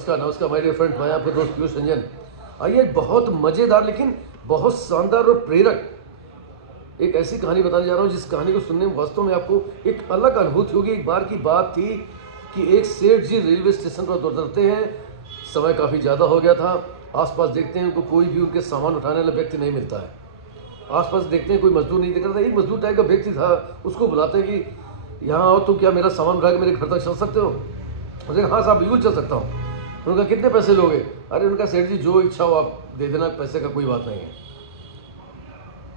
नमस्कार my dear friend, मैं आपका दोस्त पीयूष रंजन। आइए बहुत मज़ेदार लेकिन बहुत शानदार और प्रेरक एक ऐसी कहानी बताने जा रहा हूँ जिस कहानी को सुनने में वास्तव में आपको एक अलग अनुभूति होगी। एक बार की बात थी कि एक सेठ जी रेलवे स्टेशन पर उतरते हैं। समय काफ़ी ज़्यादा हो गया था। आसपास देखते हैं उनको कोई भी उनके सामान उठाने वाला व्यक्ति नहीं मिलता है। आसपास देखते हैं कोई मजदूर नहीं दिख रहा था। एक मजदूर टाइप का व्यक्ति था, उसको बुलाते हैं कि यहाँ आओ, तुम क्या मेरा सामान उठा के मेरे घर तक चल सकते हो? उसने कहा हाँ साहब बिल्कुल चल सकता हूँ। उनका कितने पैसे लोगे? अरे उनका सेठ जी जो इच्छा हो आप दे देना, पैसे का कोई बात नहीं है,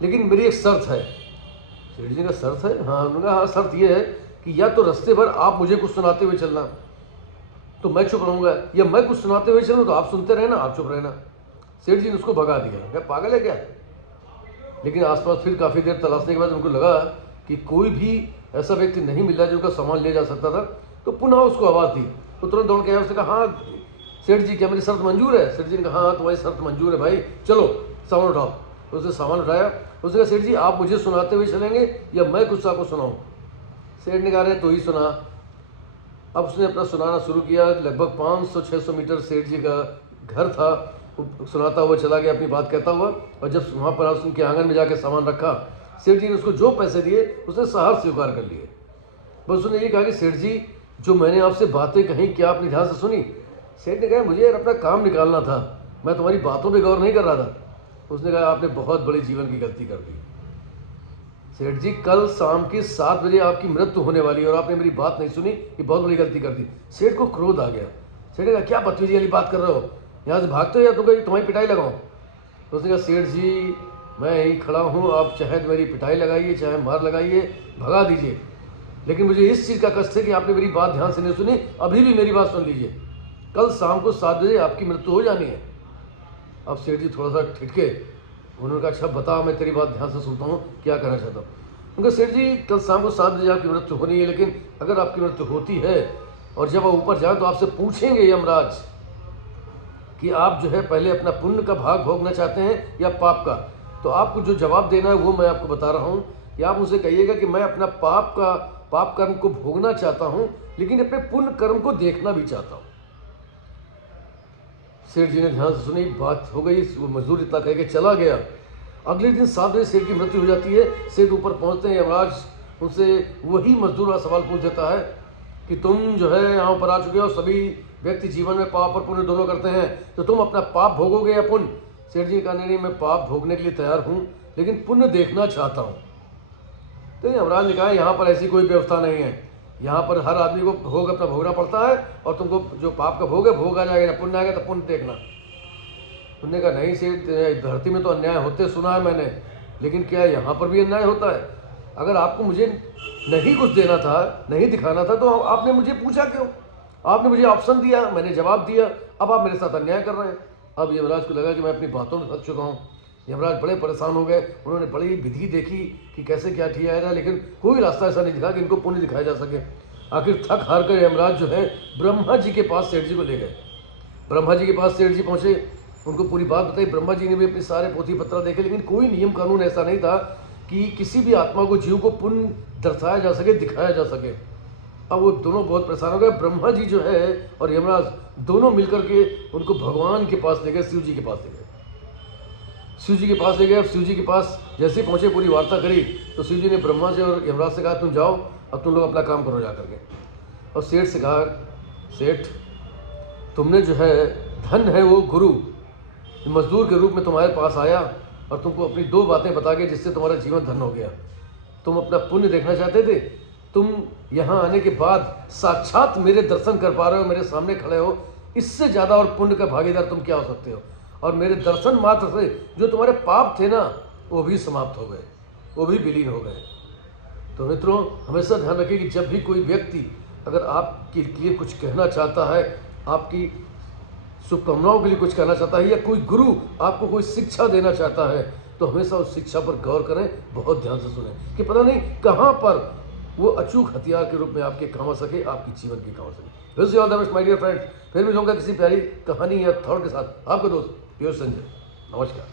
लेकिन मेरी एक शर्त है। सेठ जी का शर्त है? हाँ। उन्होंने कहा हाँ शर्त ये है कि या तो रास्ते भर आप मुझे कुछ सुनाते हुए चलना तो मैं चुप रहूँगा, या मैं कुछ सुनाते हुए चलूँ तो आप सुनते रहना, आप चुप रहना। सेठ जी ने उसको भगा दिया। क्या पागल है क्या? लेकिन आसपास फिर काफ़ी देर तलाशने के बाद उनको लगा कि कोई भी ऐसा व्यक्ति नहीं मिला जो उनका सामान ले जा सकता था। तो पुनः उसको आवाज़ दी। वो तुरंत दौड़ के आया। उसने कहा हाँ सेठ जी, क्या मेरी शर्त मंजूर है? सेठ जी ने कहा हाँ तुम्हारी शर्त मंजूर है भाई, चलो सामान उठाओ। उसने सामान उठाया। उसने कहा सेठ जी आप मुझे सुनाते हुए चलेंगे या मैं कुछ आपको सुनाऊँ? सेठ ने कहा रहे तो ही सुना। अब उसने अपना सुनाना शुरू किया। लगभग 500-600 मीटर सेठ जी का घर था। वो सुनाता हुआ चला गया, अपनी बात कहता हुआ। और जब वहाँ पर उनके आंगन में जाकर सामान रखा, सेठ जी ने उसको जो पैसे दिए उसने सहर्ष स्वीकार कर लिए। बस उसने ये कहा कि सेठ जी जो मैंने आपसे बातें कही क्या आपने ध्यान से सुनी? सेठ ने कहा मुझे यार अपना काम निकालना था, मैं तुम्हारी बातों पे गौर नहीं कर रहा था। उसने कहा आपने बहुत बड़ी जीवन की गलती कर दी सेठ जी, कल शाम के 7 बजे आपकी मृत्यु होने वाली है और आपने मेरी बात नहीं सुनी, ये बहुत बड़ी गलती कर दी। सेठ को क्रोध आ गया। सेठ ने कहा क्या बदतमीजी वाली बात कर रहे हो, यहाँ से भागते हो या तुम्हारी पिटाई लगाऊं? तो उसने कहा सेठ जी मैं यही खड़ा हूँ, आप चाहे तो मेरी पिटाई लगाइए चाहे मार लगाइए, भगा दीजिए, लेकिन मुझे इस चीज़ का कष्ट है कि आपने मेरी बात ध्यान से नहीं सुनी। अभी भी मेरी बात सुन लीजिए, कल शाम को 7 बजे आपकी मृत्यु हो जानी है। अब सेठ जी थोड़ा सा ठिठके। उन्होंने कहा अच्छा बता, मैं तेरी बात ध्यान से सुनता हूँ, क्या कहना चाहता हूँ? उनका सेठ जी कल शाम को 7 बजे आपकी मृत्यु होनी है, लेकिन अगर आपकी मृत्यु होती है और जब आप ऊपर जाए तो आपसे पूछेंगे यमराज कि आप जो है पहले अपना पुण्य का भाग भोगना चाहते हैं या पाप का। तो आपको जो जवाब देना है वो मैं आपको बता रहा हूँ कि आप मुझसे कहिएगा कि मैं अपना पाप कर्म को भोगना चाहता हूँ, लेकिन अपने पुण्य कर्म को देखना भी चाहता हूँ। सेठ जी ने ध्यान से सुनी, बात हो गई। वो मजदूर इतना कह के चला गया। अगले दिन 7 बजे सेठ की मृत्यु हो जाती है। सेठ ऊपर पहुंचते हैं, यमराज उनसे वही मजदूर वाला सवाल पूछ देता है कि तुम जो है यहाँ पर आ चुके हो, सभी व्यक्ति जीवन में पाप और पुण्य दोनों करते हैं, तो तुम अपना पाप भोगोगे या पुण्य? सेठ जी का नहीं, मैं पाप भोगने के लिए तैयार हूँ, लेकिन पुण्य देखना चाहता हूँ। तो यमराज ने कहा यहाँ पर ऐसी कोई व्यवस्था नहीं है, यहाँ पर हर आदमी को भोग अपना भोगना पड़ता है, और तुमको जो पाप का भोग है भोग आ जाएगा, ना पुण्य आएगा तो पुण्य देखना। उन्होंने कहा नहीं सेठ, धरती में तो अन्याय होते सुना है मैंने, लेकिन क्या यहाँ पर भी अन्याय होता है? अगर आपको मुझे नहीं कुछ देना था, नहीं दिखाना था, तो आपने मुझे पूछा क्यों? आपने मुझे ऑप्शन दिया, मैंने जवाब दिया, अब आप मेरे साथ अन्याय कर रहे हैं। अब यमराज को लगा कि मैं अपनी बातों में फंस चुका हूँ। यमराज बड़े परेशान हो गए। उन्होंने बड़ी विधि देखी कि कैसे क्या किया जाए, लेकिन कोई रास्ता ऐसा नहीं दिखा कि इनको पुण्य दिखाया जा सके। आखिर थक हार कर यमराज जो है ब्रह्मा जी के पास सेठ जी को ले गए। ब्रह्मा जी के पास सेठ जी पहुँचे, उनको पूरी बात बताई। ब्रह्मा जी ने भी अपने सारे पोथी पत्र देखे, लेकिन कोई नियम कानून ऐसा नहीं था कि किसी भी आत्मा को, जीव को पुण्य दर्शाया जा सके, दिखाया जा सके। अब वो दोनों बहुत परेशान हो गए। ब्रह्मा जी जो है और यमराज दोनों मिलकर के उनको भगवान के पास ले गए, शिव जी के पास ले गए। शिव जी के पास ले गए। अब शिव जी के पास जैसे ही पहुँचे, पूरी वार्ता करी, तो शिव जी ने ब्रह्मा से और यमराज से कहा तुम जाओ, अब तुम लोग अपना काम करो जा करके। और सेठ से कहा सेठ तुमने जो है, धन है वो गुरु, मजदूर के रूप में तुम्हारे पास आया और तुमको अपनी 2 बातें बता के जिससे तुम्हारा जीवन धन हो गया। तुम अपना पुण्य देखना चाहते थे, तुम यहाँ आने के बाद साक्षात मेरे दर्शन कर पा रहे हो, मेरे सामने खड़े हो, इससे ज़्यादा और पुण्य का भागीदार तुम क्या हो सकते हो? और मेरे दर्शन मात्र से जो तुम्हारे पाप थे ना, वो भी समाप्त हो गए, वो भी विलीन हो गए। तो मित्रों, हमेशा ध्यान रखिए कि जब भी कोई व्यक्ति अगर आपके लिए कुछ कहना चाहता है, आपकी शुभकामनाओं के लिए कुछ कहना चाहता है, या कोई गुरु आपको कोई शिक्षा देना चाहता है, तो हमेशा उस शिक्षा पर गौर करें, बहुत ध्यान से सुनें कि पता नहीं कहाँ पर वो अचूक हथियार के रूप में आपके काम आ सके, आपकी जीवन के काम आ सके। Wish you all the best my dear friends. फिर मिलूंगा किसी प्यारी कहानी या थॉट के साथ। आपका दोस्त पीयूष रंजन। नमस्कार।